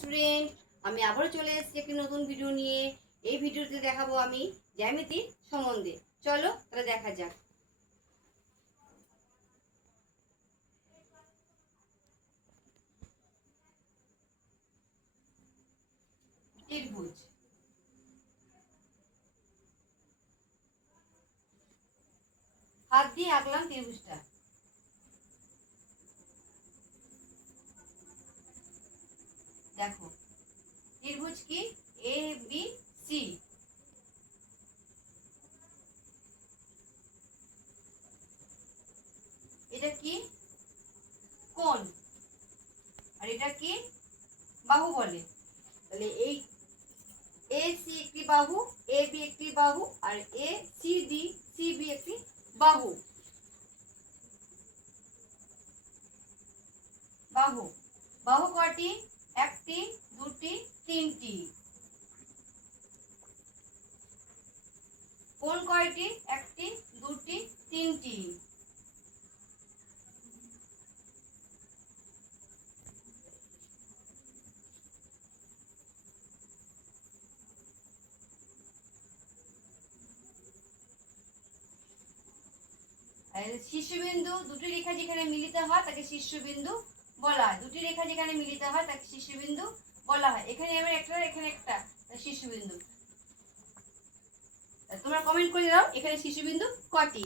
Student, আমি আবারও চলে এসেছি একটি নতুন ভিডিও নিয়ে। এই ভিডিওতে দেখাবো আমি জ্যামিতি সম্বন্ধে। চলো তাহলে দেখা যাক। ত্রিভুজ, হাত দিয়ে আঁকলাম ত্রিভুজটা। দেখো ত্রিভুজ কি? A B C. এটা কি? কোণ। আর এটা কি? বাহু বলে। তাহলে এই এ সি একটি বাহু, এ বি একটি বাহু, আর A C D C B একটি বাহু। বাহু বাহু কয়টি? একটি, দুটি, তিনটি। কোণ কয়টি? একটি, দুটি, তিনটি। শীর্ষবিন্দু, দুটি রেখা যেখানে মিলিত হয় তাকে শীর্ষবিন্দু বলা হয়। দুটি রেখা যেখানে মিলিত হয় তাকে শীর্ষবিন্দু বলা হয়। এখানে আমার একটা, এখানে একটা শীর্ষবিন্দু। তোমরা কমেন্ট করে দাও এখানে শীর্ষবিন্দু কটি।